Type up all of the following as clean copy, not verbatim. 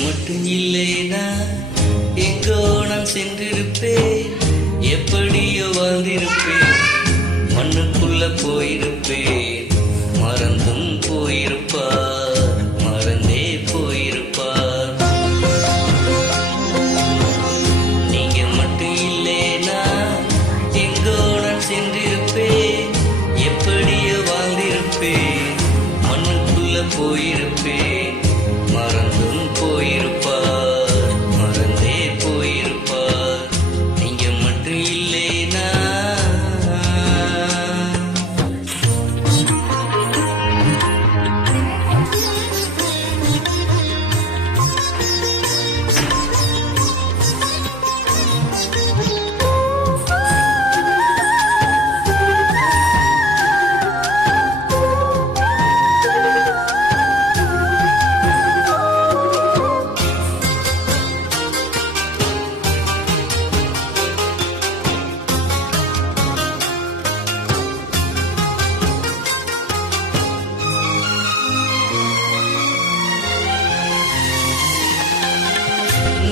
மட்டும் இல்லைனா எங்கோ நான் சென்றிருப்பேன், எப்படியோ வாழ்ந்திருப்பேன், மண்ணுக்குள்ள போயிருப்பேன், மறந்தும் போயிருப்பார், மறந்தே போயிருப்பார். நீங்க மட்டும் இல்லைனா எங்கோ நான் சென்றிருப்பேன், எப்படியோ வாழ்ந்திருப்பேன், மண்ணுக்குள்ள போயிருப்பேன், மறந்தும் போயிருப்பார், மறந்தே போயிருப்பார். நீங்க மட்டும் இல்லைனா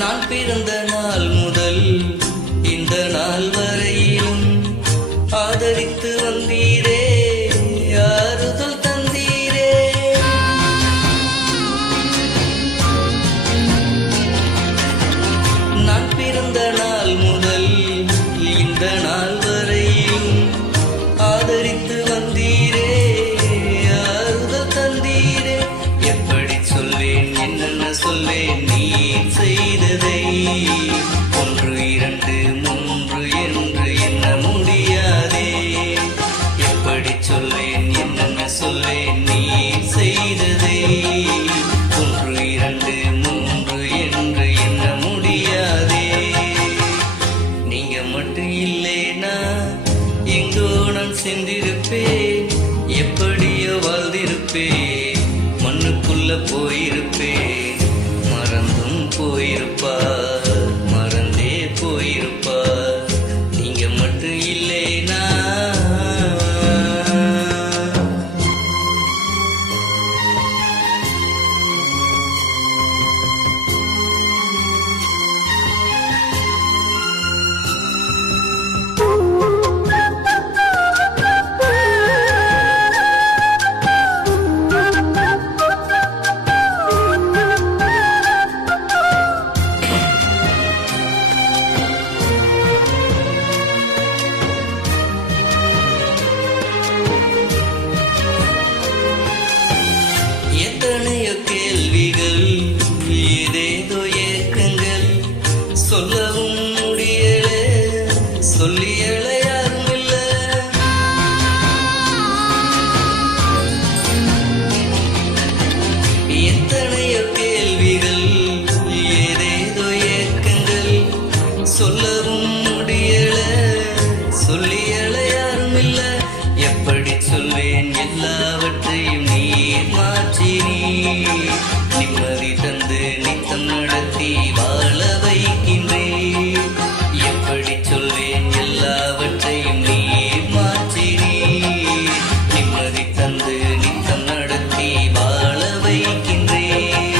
நான் பிறந்த நாள் முதல் இந்த நாள் வரையிலும் ஆதரித்து வந்தீரே, ஆறுதல் தந்தீரே. நான் பிறந்த நாள் முதல் இந்த நாள் வரையிலும் ஆதரித்து வந்தீரே, ஆறுதல் தந்தீரே. எப்படி சொல்வேன், என்னென்ன சொல்வேன் நீ செய்ததை, ஒன்று இரண்டு மூன்று என்று எண்ண முடியாதே. எப்படி சொல்வேன், என்னென்ன சொல்வேன் நீ செய்ததை, ஒன்று இரண்டு மூன்று என்று எண்ண முடியாதே. நீங்க மட்டும் இல்லைனா எங்கோ நான் சென்றிருப்பேன், எப்படியோ வாழ்ந்திருப்பேன், மண்ணுக்குள்ள போயிருப்பேன், மறந்தும் போயிருப்பார், மறந்தே போயிருப்பார். நீங்க மட்டும் இல்லைனா எத்தனையோ கேள்விகள், ஏதேதோ ஏக்கங்கள், சொல்லவும் முடியல, சொல்லியல யாரும் இல்ல. எத்தனையோ கேள்விகள், ஏதேதோ ஏக்கங்கள், சொல்லவும் முடியல, சொல்லியல யாரும் இல்ல. எப்படி சொல்வேன், எல்லாவற்றையும் நீர் மாற்றி நிம்மதி தந்து நித்தம் நடத்தி வாழ வைக்கின்றேன். எப்படி சொல்வேன், எல்லாவற்றையும் நீர் மாற்றி நிம்மதி தந்து நித்தம் நடத்தி வாழ வைக்கின்றேன்.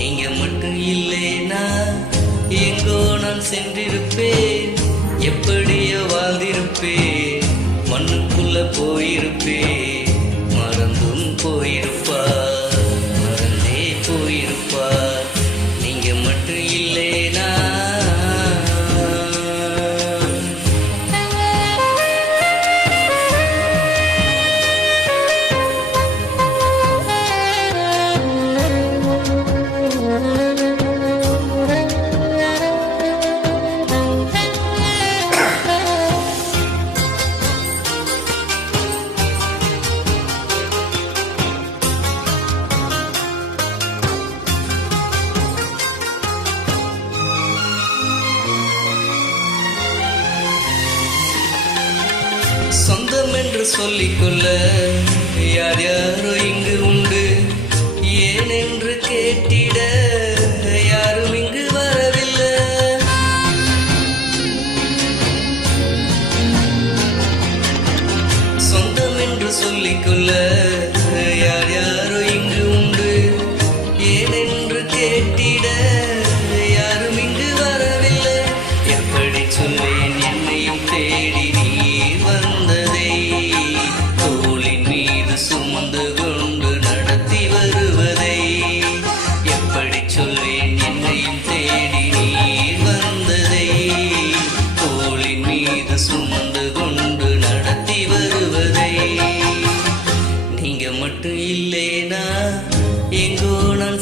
நீங்க மட்டும் இல்லைனா எங்கோ நான் சென்றிருப்பேன், எப்படியோ வாழ்ந்திருப்பேன், மண்ணுக்குள்ள போயிருப்பேன், மறந்தும் போயிருப்பார், மறந்தே போயிருப்பார். நீங்க மட்டும் இல்லைனா சொந்தம் என்று சொல்லிக்கொள்ள யார் யாரோ இங்கு உண்டு, ஏன் என்று கேட்டிட யாரும் இங்கு வரவில்லை. சொந்தம் என்று சொல்லிக்கொள்ள யார் யாரோ இங்கு உண்டு, ஏன் என்று கேட்டிட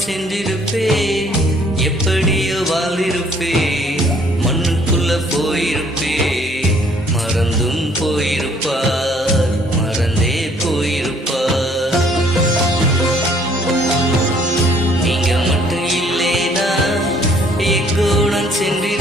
சென்றிருப்பே, எப்படியோ வாழ்ந்திருப்பே, மண்ணுக்குள்ள போயிருப்பே, மறந்தும் போயிருப்பார், மறந்தே போயிருப்பார். நீங்க மட்டும் இல்லைனா எங்கோ நான் சென்று